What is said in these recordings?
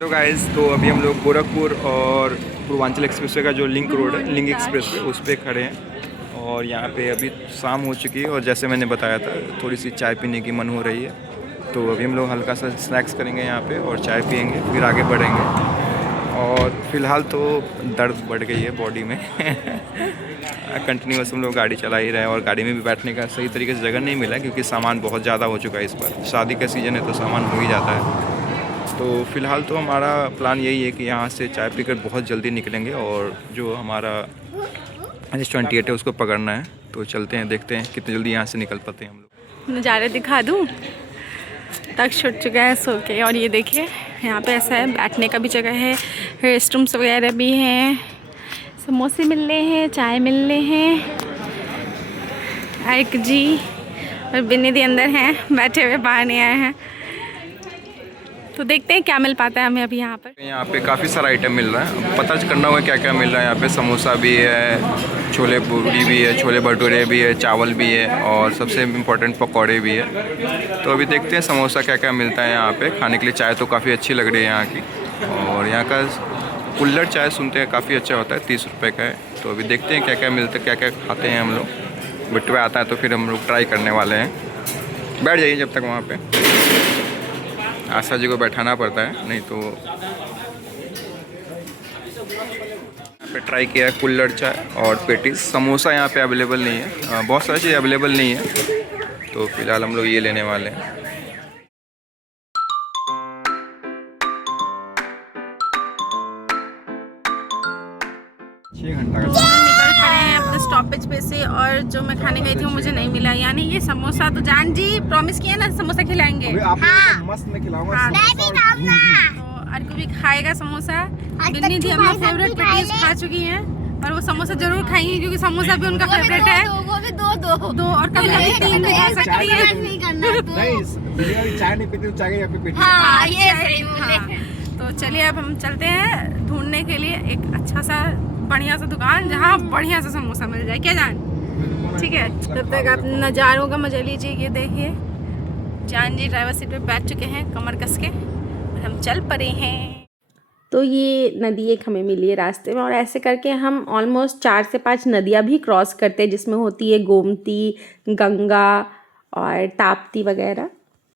तो गाइस, तो अभी हम लोग गोरखपुर और पूर्वांचल एक्सप्रेसवे का जो लिंक रोड है, लिंक एक्सप्रेसवे, उस पर खड़े हैं। और यहाँ पे अभी शाम हो चुकी है और जैसे मैंने बताया था थोड़ी सी चाय पीने की मन हो रही है। तो अभी हम लोग हल्का सा स्नैक्स करेंगे यहाँ पे और चाय पियेंगे, फिर आगे बढ़ेंगे। और फिलहाल तो दर्द बढ़ गई है बॉडी में कंटिन्यूस हम लोग गाड़ी चला ही रहे हैं और गाड़ी में भी बैठने का सही तरीके से जगह नहीं मिला क्योंकि सामान बहुत ज़्यादा हो चुका है। इस बार शादी का सीज़न है तो सामान हो ही जाता है। तो फ़िलहाल तो हमारा प्लान यही है कि यहाँ से चाय पीकर बहुत जल्दी निकलेंगे और जो हमारा S28 है उसको पकड़ना है। तो चलते हैं, देखते हैं कितनी जल्दी यहाँ से निकल पाते हैं हम लोग। नज़ारे दिखा दूँ, तक छुट चुका है सो के। और ये देखिए यहाँ पे ऐसा है, बैठने का भी जगह है, रेस्ट रूम्स वगैरह भी हैं, समोसे मिल रहे हैं, चाय मिल रहे हैं। आयक जी और बिन्नी दी अंदर हैं, बैठे हुए, बाहर नहीं आए हैं। तो देखते हैं क्या मिल पाता है हमें अभी यहाँ पर। यहाँ पे काफ़ी सारा आइटम मिल रहा है, पता करना होगा क्या क्या मिल रहा है। यहाँ पे समोसा भी है, छोले पूरी भी है, छोले भटूरे भी है, चावल भी है और सबसे इम्पोर्टेंट पकौड़े भी है। तो अभी देखते हैं समोसा क्या क्या मिलता है यहाँ पे खाने के लिए। चाय तो काफ़ी अच्छी लग रही है यहाँ की, और यहाँ का कुल्हड़ चाय सुनते हैं काफ़ी अच्छा होता है, 30 रुपये का है। तो अभी देखते हैं क्या क्या मिलता है, क्या क्या खाते हैं हम लोग। बिट्टू आता है तो फिर हम लोग ट्राई करने वाले हैं। बैठ जाइए जब तक वहाँ पर, आशा जी को बैठाना पड़ता है, नहीं तो। यहाँ पे ट्राई किया है कुल्हड़ चाय और पेटीज। समोसा यहाँ पे अवेलेबल नहीं है, बहुत सारी चीज़ अवेलेबल नहीं है, तो फिलहाल हम लोग ये लेने वाले हैं। 6 घंटा का निकल पड़े हैं अपने स्टॉपेज पे से, और जो मैं खाने गई थी वो मुझे नहीं मिला। यानी ये समोसा तो जान जी प्रॉमिस किया ना समोसा खिलाएंगे। हाँ। मस्त में खिलाऊंगा। हाँ, मैं भी खाऊंगा। तो अर्क भी खाएगा समोसा। बिन्नी दी अपना फेवरेट पेटीज खा चुकी हैं और वो समोसा जरूर खाएंगी क्योंकि समोसा भी उनका फेवरेट है। वो भी दो और कभी कभी 3 भी खा सकती है। नहीं, चाय नहीं पीती, चाय या फिर पेटी। हाँ, ये सही बोले। तो चलिए अब हम चलते हैं ढूंढने के लिए एक अच्छा सा बढ़िया सा दुकान जहाँ बढ़िया सा समोसा मिल जाए। क्या जान? ठीक है, तब तक आप नज़ारों का मजा लीजिए। ये देखिए जान जी ड्राइवर सीट पे बैठ चुके हैं कमर कस के, और हम चल पड़े हैं। तो ये नदी एक हमें मिली है रास्ते में, और ऐसे करके हम ऑलमोस्ट 4 से 5 नदियाँ भी क्रॉस करते हैं, जिसमें होती है गोमती, गंगा और ताप्ती वगैरह।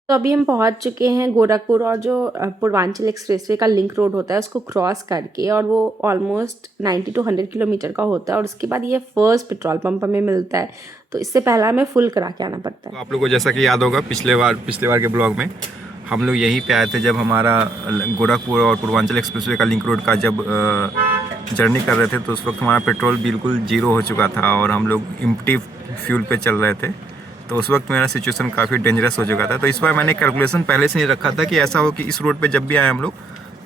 तो अभी हम पहुंच चुके हैं गोरखपुर, और जो पूर्वांचल एक्सप्रेसवे का लिंक रोड होता है उसको क्रॉस करके, और वो ऑलमोस्ट 90 to 100 किलोमीटर का होता है। और उसके बाद ये फर्स्ट पेट्रोल पंप हमें मिलता है, तो इससे पहला हमें फुल करा के आना पड़ता है। तो आप लोगों को जैसा कि याद होगा पिछले बार के ब्लॉग में हम लोग यहीं पे आए थे जब हमारा गोरखपुर और पूर्वांचल एक्सप्रेसवे का लिंक रोड का जब जर्नी कर रहे थे, तो उस वक्त हमारा पेट्रोल बिल्कुल जीरो हो चुका था और हम लोग एम्प्टी फ्यूल पे चल रहे थे। तो उस वक्त मेरा सिचुएशन काफ़ी डेंजरस हो चुका था। तो इस बार मैंने कैलकुलेशन पहले से नहीं रखा था कि ऐसा हो कि इस रूट पे जब भी आए हम लोग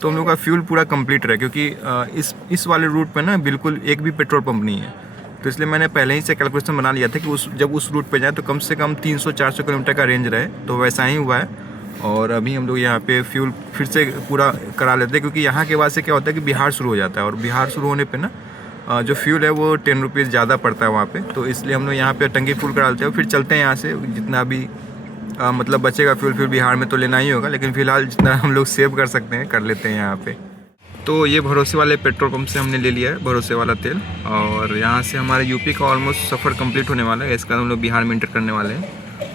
तो हम लोग का फ्यूल पूरा कंप्लीट रहे, क्योंकि इस वाले रूट पे ना बिल्कुल एक भी पेट्रोल पंप नहीं है। तो इसलिए मैंने पहले ही से कैलकुलेशन बना लिया था कि जब उस रूट पे जाए तो कम से कम 300-400 किलोमीटर का रेंज रहे। तो वैसा ही हुआ है, और अभी हम लोग यहाँ पे फ्यूल फिर से पूरा करा लेते हैं, क्योंकि यहाँ के बाद से क्या होता है कि बिहार शुरू हो जाता है, और बिहार शुरू होने पर ना जो फ्यूल है वो 10 रुपीज़ ज़्यादा पड़ता है वहाँ पे। तो इसलिए हम लोग यहाँ पे टंकी फुल करा लेते हैं, फिर चलते हैं यहाँ से। जितना भी मतलब बचेगा फ्यूल फिर बिहार में तो लेना ही होगा, लेकिन फ़िलहाल जितना हम लोग सेव कर सकते हैं कर लेते हैं यहाँ पे। तो ये भरोसे वाले पेट्रोल पंप से हमने ले लिया है भरोसे वाला तेल, और यहाँ से हमारे यूपी का ऑलमोस्ट सफ़र कंप्लीट होने वाला है। इसका हम लोग बिहार में इंटर करने वाले हैं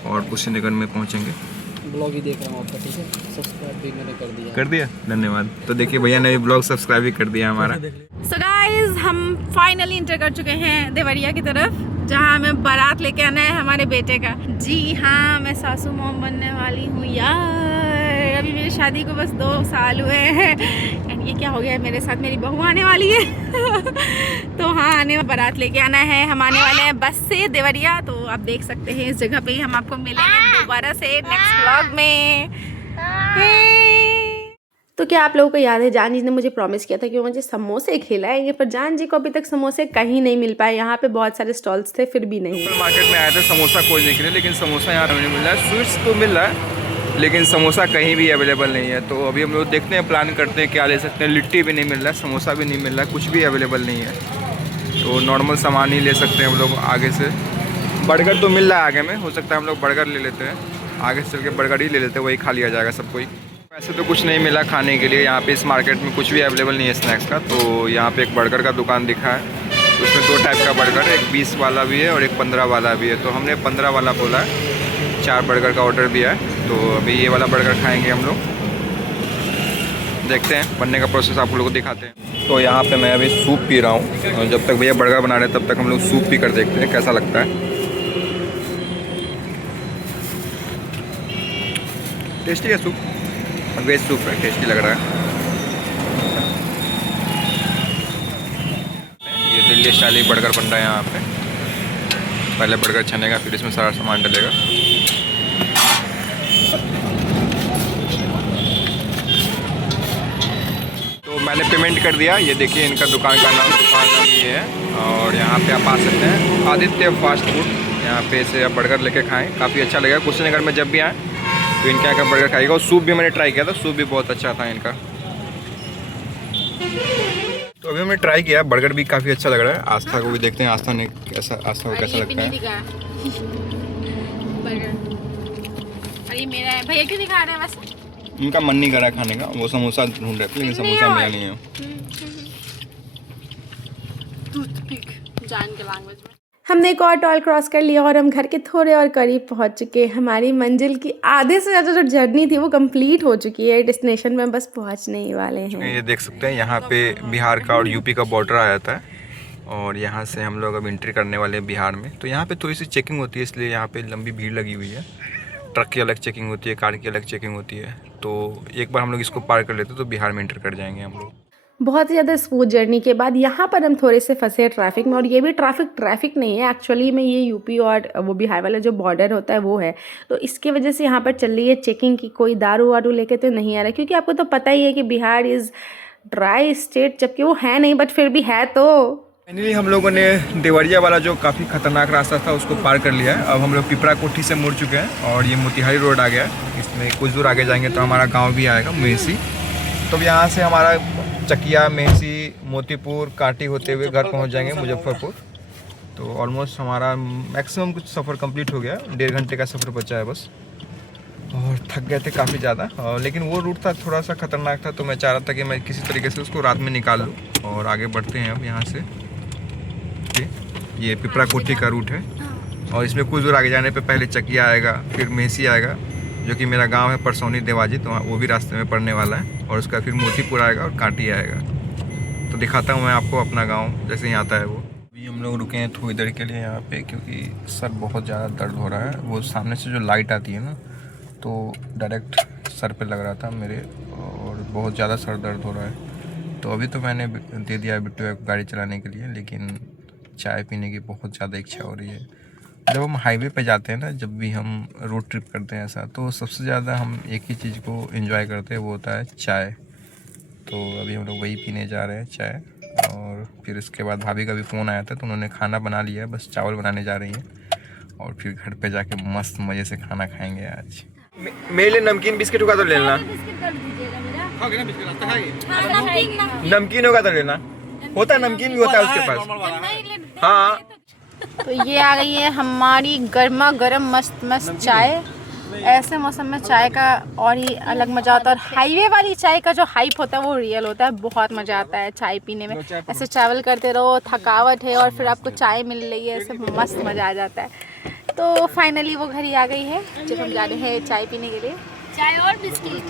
और कुशीनगर में पहुँचेंगे। ब्लॉग ही देख रहा हूँ आपका, ठीक है? सब्सक्राइब भी मैंने कर दिया, धन्यवाद। तो देखिए भैया ने ब्लॉग सब्सक्राइब भी कर दिया हमारा। सो गाइस, हम फाइनली इंटर कर चुके हैं देवरिया की तरफ, जहाँ हमें बारात लेके आना है हमारे बेटे का। जी हाँ, मैं सासू मॉम बनने वाली हूँ यार। अभी मेरी शादी को बस 2 साल हुए हैं, एंड ये क्या हो गया है मेरे साथ, मेरी बहू आने वाली है तो हाँ, बारात लेके आना है। हम आने वाले हैं बस से देवरिया, तो आप देख सकते हैं इस जगह पे ही हम आपको मिलेंगे दोबारा से नेक्स्ट व्लॉग में। तो क्या आप लोगों को याद है, जान जी ने मुझे प्रॉमिस किया था कि वो मुझे समोसे खिलाएंगे, पर जान जी को अभी तक समोसे कहीं नहीं मिल पाए। यहाँ पे बहुत सारे स्टॉल्स थे, फिर भी नहीं। मार्केट में आए थे समोसा खोजने के लिए, लेकिन समोसा यहाँ नहीं मिल रहा है। स्वीट्स तो मिल रहा है लेकिन समोसा कहीं भी अवेलेबल नहीं है। तो अभी हम लोग देखते हैं, प्लान करते हैं क्या ले सकते हैं। लिट्टी भी नहीं मिल रहा है, समोसा भी नहीं मिल रहा है, कुछ भी अवेलेबल नहीं है। तो नॉर्मल सामान ही ले सकते हैं हम लोग आगे से। बर्गर तो मिल रहा है आगे में, हो सकता है हम लोग बर्गर ले लेते हैं, आगे से चल के बर्गर ही ले लेते हैं, वही खा लिया जाएगा सब कोई। वैसे तो कुछ नहीं मिला खाने के लिए यहाँ पे, इस मार्केट में कुछ भी अवेलेबल नहीं है स्नैक्स का। तो यहाँ पे एक बर्गर का दुकान दिखा है, उसमें 2 टाइप का बर्गर है, एक 20 वाला भी है और एक 15 वाला भी है। तो हमने 15 वाला बोला है, 4 बर्गर का ऑर्डर दिया है। तो अभी ये वाला बर्गर खाएंगे हम लोग, देखते हैं बनने का प्रोसेस आप लोगों को दिखाते हैं। तो यहाँ पे मैं अभी सूप पी रहा हूँ, और जब तक भैया बर्गर बना रहे हैं तब तक हम लोग सूप पी कर देखते हैं कैसा लगता है। टेस्टी है सूप, वेज सूप है, टेस्टी लग रहा है। ये दिल्ली स्टाइल बर्गर बन रहा है यहाँ पे। पहले बर्गर छनेगा, फिर इसमें सारा सामान डलेगा। तो मैंने पेमेंट कर दिया, ये देखिए इनका दुकान का नाम ये है। और यहाँ पे आप आ सकते हैं, आदित्य फास्ट फूड। यहाँ पे से आप बर्गर लेके खाएं, काफ़ी अच्छा लगेगा। कुशीनगर में जब भी आएँ तो इनके यहाँ का बर्गर खाएगा। और सूप भी मैंने ट्राई किया था, सूप भी बहुत अच्छा था इनका। तो अभी हमने ट्राई किया, बर्गर भी काफ़ी अच्छा लग रहा है। आस्था को भी देखते हैं, आस्था को कैसा लगता है। और ये मेरा है, भैया क्यों दिखा रहे हैं वैसे? उनका मन नहीं कर रहा है खाने का, वो समोसा ढूंढ रहे थे लेकिन समोसा मिला नहीं है। जान के लैंग्वेज में हमने एक और टॉल क्रॉस कर लिया और हम घर के थोड़े और करीब पहुंच चुके हैं। हमारी मंजिल की आधे से ज़्यादा जो जर्नी थी वो कंप्लीट हो चुकी है। डेस्टिनेशन में बस पहुंचने ही वाले हैं। ये देख सकते हैं यहाँ पे बिहार का और यूपी का बॉर्डर आ जाता है, और यहाँ से हम लोग अब एंट्री करने वाले हैं बिहार में। तो यहाँ पे थोड़ी सी चेकिंग होती है, इसलिए यहाँ पे लंबी भीड़ लगी हुई है। ट्रक की अलग चेकिंग होती है, कार की अलग चेकिंग होती है। तो एक बार हम लोग इसको पार कर लेते तो बिहार में एंटर कर जाएंगे हम लोग। बहुत ही ज़्यादा स्मूथ जर्नी के बाद यहाँ पर हम थोड़े से फंसे ट्रैफिक में। और ये भी ट्रैफिक नहीं है एक्चुअली में, ये यूपी और वो बिहार वाला जो बॉर्डर होता है वो है। तो इसके वजह से यहाँ पर चल रही है चेकिंग की। कोई दारू वारू लेके तो नहीं आ रहा, क्योंकि आपको तो पता ही है कि बिहार इज़ ड्राई स्टेट, जबकि वो है नहीं, बट फिर भी है। तो फाइनली हम लोगों ने देवरिया वाला जो काफ़ी खतरनाक रास्ता था उसको पार कर लिया है। अब हम लोग पिपरा कोठी से मुड़ चुके हैं और ये मोतिहारी रोड आ गया है। इसमें कुछ दूर आगे जाएंगे तो हमारा गांव भी आएगा, मेहसी। तो यहाँ से हमारा चकिया, मेहसी, मोतीपुर, कांटी होते हुए घर पहुँच जाएंगे मुजफ्फरपुर। तो ऑलमोस्ट हमारा मैक्सिमम कुछ सफ़र कंप्लीट हो गया, 1.5 घंटे का सफ़र बचा है बस। और थक गए थे काफ़ी ज़्यादा, लेकिन वो रूट था थोड़ा सा ख़तरनाक था। तो मैं चाह रहा था कि मैं किसी तरीके से उसको रात में निकाल लूँ। और आगे बढ़ते हैं अब यहाँ से। ये पिपरा कोठी का रूट है, और इसमें कुछ दूर आगे जाने पे पहले चकिया आएगा, फिर मेहसी आएगा जो कि मेरा गांव है परसौनी देवाजी, तो वो भी रास्ते में पड़ने वाला है। और उसका फिर मोतीपुर आएगा और कांटी आएगा। तो दिखाता हूँ मैं आपको अपना गांव जैसे ही आता है वो। अभी हम लोग रुके हैं थोड़ी देर के लिए यहाँ पे, क्योंकि सर बहुत ज़्यादा दर्द हो रहा है। वो सामने से जो लाइट आती है ना, तो डायरेक्ट सर पे लग रहा था मेरे, और बहुत ज़्यादा सर दर्द हो रहा है। तो अभी तो मैंने दे दिया बिट्टू को गाड़ी चलाने के लिए, लेकिन चाय पीने की बहुत ज़्यादा इच्छा हो रही है। जब हम हाईवे पे जाते हैं ना, जब भी हम रोड ट्रिप करते हैं ऐसा, तो सबसे ज़्यादा हम एक ही चीज़ को एंजॉय करते हैं, वो होता है चाय। तो अभी हम लोग वही पीने जा रहे हैं, चाय। और फिर इसके बाद भाभी का भी फ़ोन आया था, तो उन्होंने खाना बना लिया है, बस चावल बनाने जा रही हैं। और फिर घर पे जाके मस्त मज़े से खाना खाएंगे आज। मेरे लिए नमकीन बिस्किट होगा तो लेना, नमकीन होगा तो लेना। होता है नमकीन भी होता है उसके पास। हाँ, तो ये आ गई है हमारी गर्मा गर्म मस्त मस्त चाय। ऐसे मौसम में चाय का और ही अलग मज़ा होता है। और हाईवे वाली चाय का जो हाइप होता है वो रियल होता है, बहुत मज़ा आता है चाय पीने में। ऐसे ट्रैवल करते रहो, थकावट है और फिर आपको चाय मिल रही है, ऐसे मस्त मज़ा आ जाता है। तो फाइनली वो घड़ी आ गई है जब हम जा रहे हैं चाय पीने के लिए। चाय और बिस्किट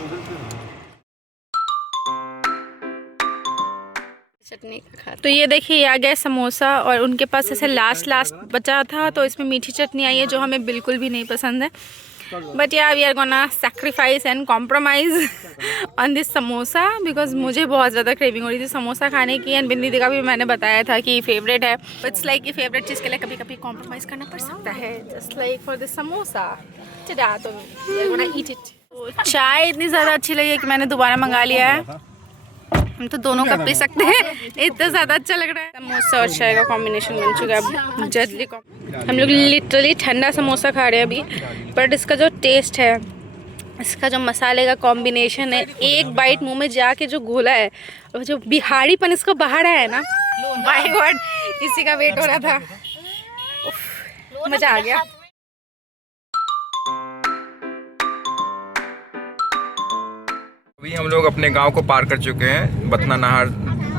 चटनी खा। तो ये देखिए, ये आ गया समोसा, और उनके पास ऐसे लास्ट बचा था, तो इसमें मीठी चटनी आई है जो हमें बिल्कुल भी नहीं पसंद है। But yeah we are gonna sacrifice and compromise on this samosa, because मुझे बहुत ज़्यादा क्रेविंग हो रही थी समोसा खाने की। एंड बिंदी का भी मैंने बताया था कि फेवरेट है। इट्स लाइक ये फेवरेट चीज़ के लिए कभी कभी कॉम्प्रोमाइज़ करना पड़ सकता है, just like for this samosa. चला तो we are gonna eat it. चाय इतनी ज़्यादा अच्छी लगी कि मैंने दोबारा मंगा लिया है। हम तो दोनों कप पी सकते हैं, इतना ज़्यादा अच्छा लग रहा है। समोसा और चाय का कॉम्बिनेशन बन चुका है जल्दी। हम लोग लिटरली ठंडा समोसा खा रहे हैं अभी, बट इसका जो टेस्ट है, इसका जो मसाले का कॉम्बिनेशन है, एक बाइट मुंह में जाके जो घोला है और जो बिहारीपन इसको बाहर आया है ना, माय गॉड, इसी का वेट हो रहा था। मज़ा आ गया। अभी हम लोग अपने गांव को पार कर चुके हैं, बतना नहर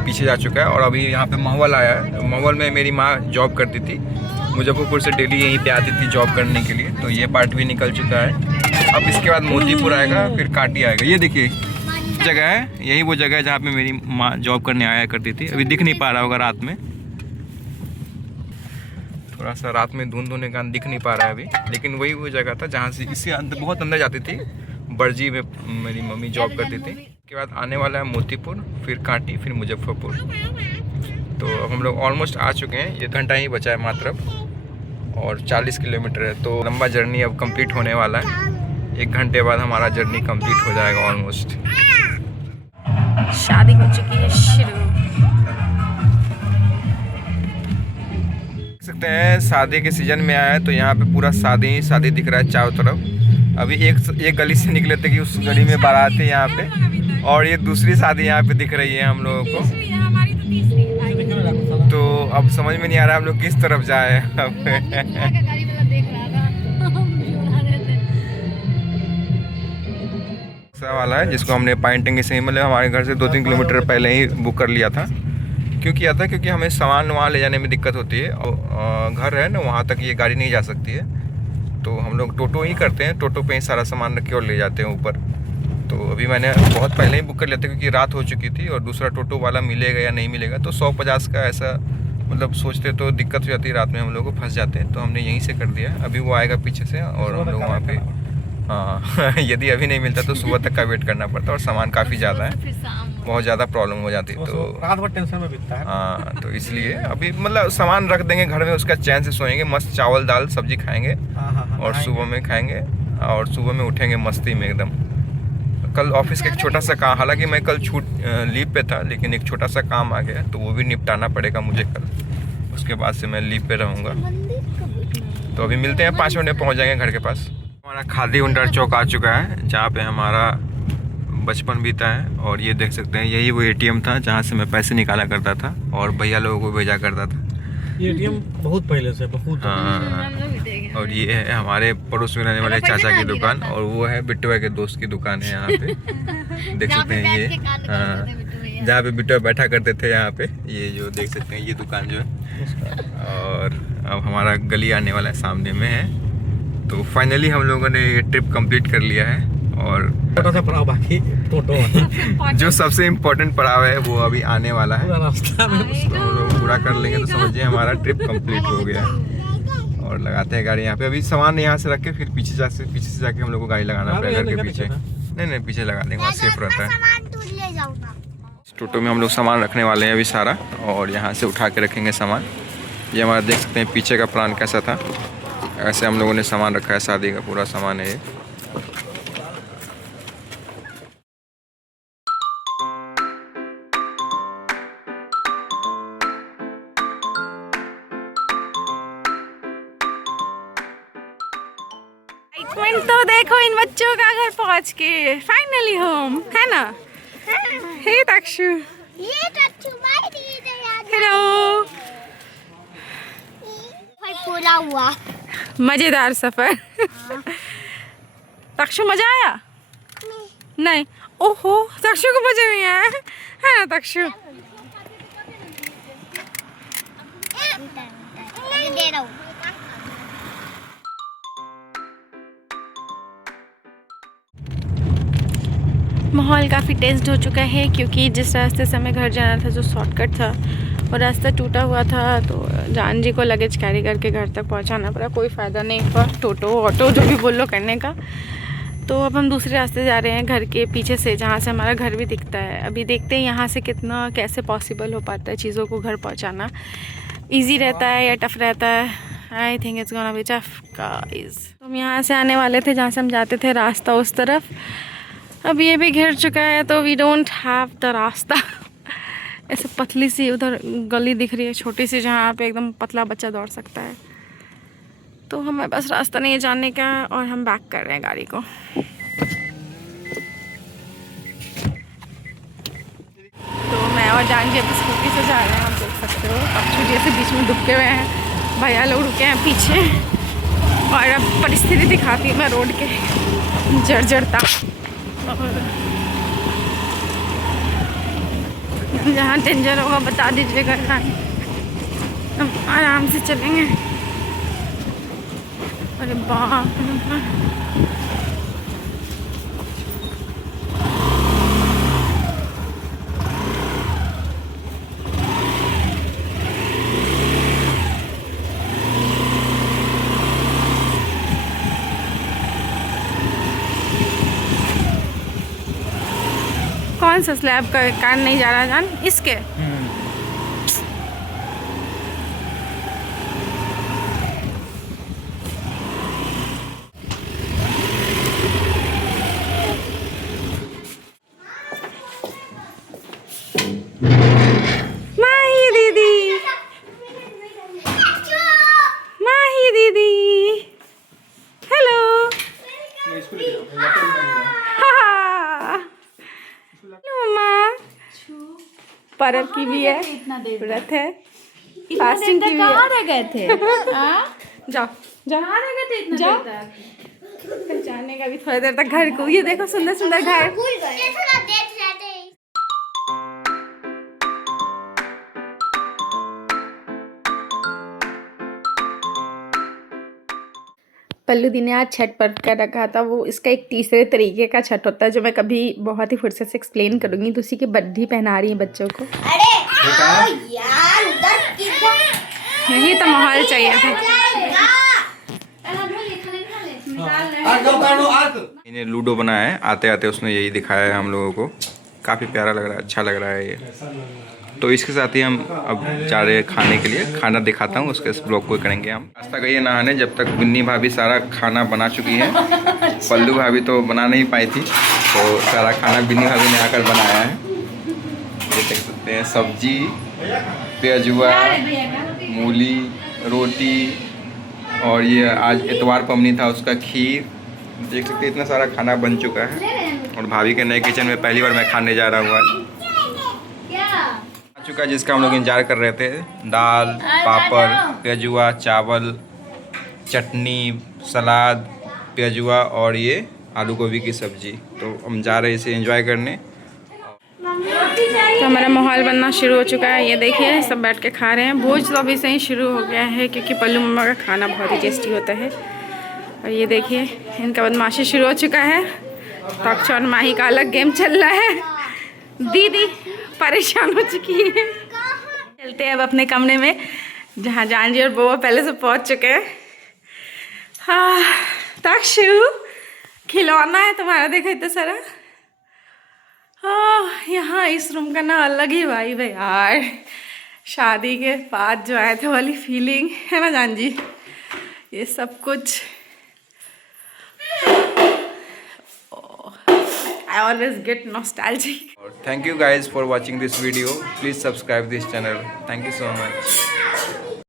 पीछे जा चुका है और अभी यहाँ पे महुवल आया है। महुवल में मेरी माँ जॉब करती थी, मुजफ्फरपुर से डेली यहीं पे आती थी जॉब करने के लिए, तो ये पार्ट भी निकल चुका है। अब इसके बाद मोतीपुर आएगा, फिर काटी आएगा। ये देखिए जगह है, यही वो जगह है जहाँ पे मेरी माँ जॉब करने आया करती थी। अभी दिख नहीं पा रहा होगा रात में, थोड़ा सा रात में धुंध होने का दिख नहीं पा रहा है अभी, लेकिन वही वो जगह था जहाँ से इससे अंदर बहुत अंदर जाती थी। बरजी में मेरी मम्मी जॉब करती थी। उसके बाद आने वाला है मोतीपुर, फिर कांटी, फिर मुजफ्फरपुर। तो अब हम लोग ऑलमोस्ट आ चुके हैं, ये घंटा ही बचा है मात्र और 40 किलोमीटर है। तो लंबा जर्नी अब कंप्लीट होने वाला है। 1 घंटे बाद हमारा जर्नी कंप्लीट हो जाएगा ऑलमोस्ट। शादी हो चुकी है शुरू। देख सकते हैं शादी के सीजन में आया है तो यहाँ पे पूरा शादी ही शादी दिख रहा है चारों तरफ। अभी एक गली से निकले थे कि उस गली में बारात है यहाँ पे, और ये दूसरी शादी यहाँ पे दिख रही है हम लोगों को। तो अब समझ में नहीं आ रहा हम लोग किस तरफ जाए। वाला है जिसको हमने पाइंटिंग से मतलब हमारे घर से 2-3 किलोमीटर पहले ही बुक कर लिया था। क्यों किया था? क्योंकि हमें सामान वहाँ ले जाने में दिक्कत होती है और घर है ना वहाँ तक ये गाड़ी नहीं जा सकती है, तो हम लोग टोटो ही करते हैं। टोटो पे ही सारा सामान रख के और ले जाते हैं ऊपर। तो अभी मैंने बहुत पहले ही बुक कर लिया था क्योंकि रात हो चुकी थी और दूसरा टोटो वाला मिलेगा या नहीं मिलेगा, तो 150 का ऐसा मतलब सोचते तो दिक्कत हो जाती है, रात में हम लोग को फंस जाते हैं। तो हमने यहीं से कर दिया। अभी वो आएगा पीछे से और हम लोग वहाँ पे, हाँ यदि अभी नहीं मिलता तो सुबह तक का वेट करना पड़ता और सामान काफ़ी ज़्यादा है, बहुत ज़्यादा प्रॉब्लम हो जाती है। तो रात भर टेंशन में बीतता है। हाँ, तो इसलिए अभी मतलब सामान रख देंगे घर में, उसका चैन से सोएंगे, मस्त चावल दाल सब्जी खाएंगे और सुबह में खाएंगे और सुबह में उठेंगे मस्ती में एकदम। कल ऑफिस का एक छोटा सा काम, हालांकि मैं कल लीव पे था, लेकिन एक छोटा सा काम आ गया तो वो भी निपटाना पड़ेगा मुझे कल। उसके बाद से मैं लीव पे रहूँगा। तो अभी मिलते हैं, 5 मिनट में पहुँच जाएंगे घर के पास। हमारा खादी हुंडर चौक आ चुका है जहाँ पे हमारा बचपन बीता है। और ये देख सकते हैं यही वो ATM था जहाँ से मैं पैसे निकाला करता था और भैया लोगों को भेजा करता था। ATM बहुत पहले से, बहुत। हाँ, और ये है हमारे पड़ोस में रहने वाले चाचा की दुकान और वो है बिट्टुआ के दोस्त की दुकान है यहाँ पे। देख सकते हैं ये, हाँ, जहाँ पे बिट्टुआ बैठा करते थे यहाँ पे, ये जो देख सकते हैं ये दुकान जो है। और अब हमारा गली आने वाला है, सामने में है। तो फाइनली हम लोगों ने ये ट्रिप कंप्लीट कर लिया है और छोटा सा पड़ाव बाकी टोटो जो सबसे इम्पोर्टेंट पड़ाव है वो अभी आने वाला है। रास्ता में उसको हम लोग पूरा कर लेंगे तो समझिए हमारा ट्रिप कंप्लीट हो गया। और लगाते हैं गाड़ी यहाँ पे। अभी सामान यहाँ से रख के फिर पीछे से जाके हम लोग को गाड़ी लगाना पड़ेगा घर के पीछे। नहीं पीछे लगा देंगे, वहाँ सेफ रहता है। टोटो में हम लोग सामान रखने वाले हैं अभी सारा, और यहाँ से उठा के रखेंगे सामान। ये हमारा देख सकते हैं पीछे का प्लान कैसा था, ऐसे हम लोगों ने सामान रखा है, शादी का पूरा सामान है ये। तो देखो इन बच्चों का घर पहुंच के फाइनली होम है ना। हे तक्षु, हेलो। पूरा हुआ मजेदार सफर। तक्षु मजा आया? नहीं। ओहो, तक्षु को मजा नहीं आया है ना तक्षु? दे रहा हूँ। माहौल काफ़ी टेंस्ड हो चुका है क्योंकि जिस रास्ते से हमें घर जाना था, जो शॉर्टकट था, वो रास्ता टूटा हुआ था। तो जान जी को लगेज कैरी करके घर तक पहुंचाना पड़ा। कोई फ़ायदा नहीं हुआ टोटो ऑटो जो भी बोलो करने का। तो अब हम दूसरे रास्ते जा रहे हैं घर के पीछे से, जहाँ से हमारा घर भी दिखता है। अभी देखते हैं यहाँ से कितना कैसे पॉसिबल हो पाता है चीज़ों को घर पहुँचाना। ईजी रहता है या टफ़ रहता है? I think it's gonna be tough guys. हम यहाँ से आने वाले थे जहाँ से हम जाते थे, रास्ता उस तरफ। अब ये भी घिर चुका है तो वी डोंट हैव द रास्ता। ऐसे पतली सी उधर गली दिख रही है छोटी सी, जहाँ पे एकदम पतला बच्चा दौड़ सकता है। तो हमें बस रास्ता नहीं जानने का और हम बैक कर रहे हैं गाड़ी को। तो मैं और जान जी अभी स्कूटी से जा रहे हैं, आप देख सकते हो। अब जैसे बीच में डुबके हुए हैं, भैया लोग रुके हैं पीछे। और अब परिस्थिति दिखाती है मैं रोड के जर्जरता। जहाँ डेंजर होगा बता दीजिएगा, हम आराम से चलेंगे। अरे बाप रे बाप। कौन सा स्लैब का कान नहीं जा रहा जान? इसके माही दीदी, माही दीदी, हेलो। परब की भी है, व्रत है, फास्टिंग की भी है। गए थे जाओ जाओ जाओ, पहचानने का भी थोड़ी देर तक घर को। ये देखो सुंदर सुंदर घर। पल्लू दी ने आज छठ पर्व कर रखा था। वो इसका एक तीसरे तरीके का छठ होता है जो मैं कभी बहुत ही फुर्सत से एक्सप्लेन करूँगी। तो उसी की बद्धी पहना रही है बच्चों को। यार उधर किधर यही तो माहौल चाहिए था। इन्हें लूडो बनाया है, आते आते उसने यही दिखाया है हम लोगों को। काफ़ी प्यारा लग रहा है, अच्छा लग रहा है ये। तो इसके साथ ही हम अब जा रहे हैं खाने के लिए। खाना दिखाता हूँ, उसके इस ब्लॉग को करेंगे हम। रास्ता गई है नहाने, जब तक बिन्नी भाभी सारा खाना बना चुकी है। पल्लू भाभी तो बना नहीं पाई थी, तो सारा खाना बिन्नी भाभी ने आकर बनाया है। ये देख सकते हैं, सब्जी, प्याजुआ, मूली, रोटी, और ये आज इतवार पवनी था उसका खीर। देख सकते हैं इतना सारा खाना बन चुका है। और भाभी के नए किचन में पहली बार मैं खाने जा रहा हूँ आज। आ चुका जिसका हम लोग इंतजार कर रहे थे। दाल, पापड़, प्याजुआ, चावल, चटनी, सलाद, प्याजुआ और ये आलू गोभी की सब्जी। तो हम जा रहे हैं इसे एंजॉय करने। तो हमारा माहौल बनना शुरू हो चुका है। ये देखिए सब बैठ के खा रहे हैं। भोज तो अभी से ही शुरू हो गया है क्योंकि पल्लू मम्मा का खाना बहुत ही टेस्टी होता है। और ये देखिए इनका बदमाशी शुरू हो चुका है। तक्ष और माही का अलग गेम चल रहा है। दीदी परेशान हो चुकी है। चलते हैं अब अपने कमरे में जहाँ जानजी और बोआ पहले से पहुँच चुके हैं। हाँ तक्षु, खिलौना है तुम्हारा, देखो इतना सारा। यहाँ इस रूम का ना अलग ही वाइब है यार। शादी के बाद जो आए थे वाली फीलिंग है ना जानजी, ये सब कुछ। I always get nostalgic. Thank you guys for watching this video. Please subscribe this channel. Thank you so much.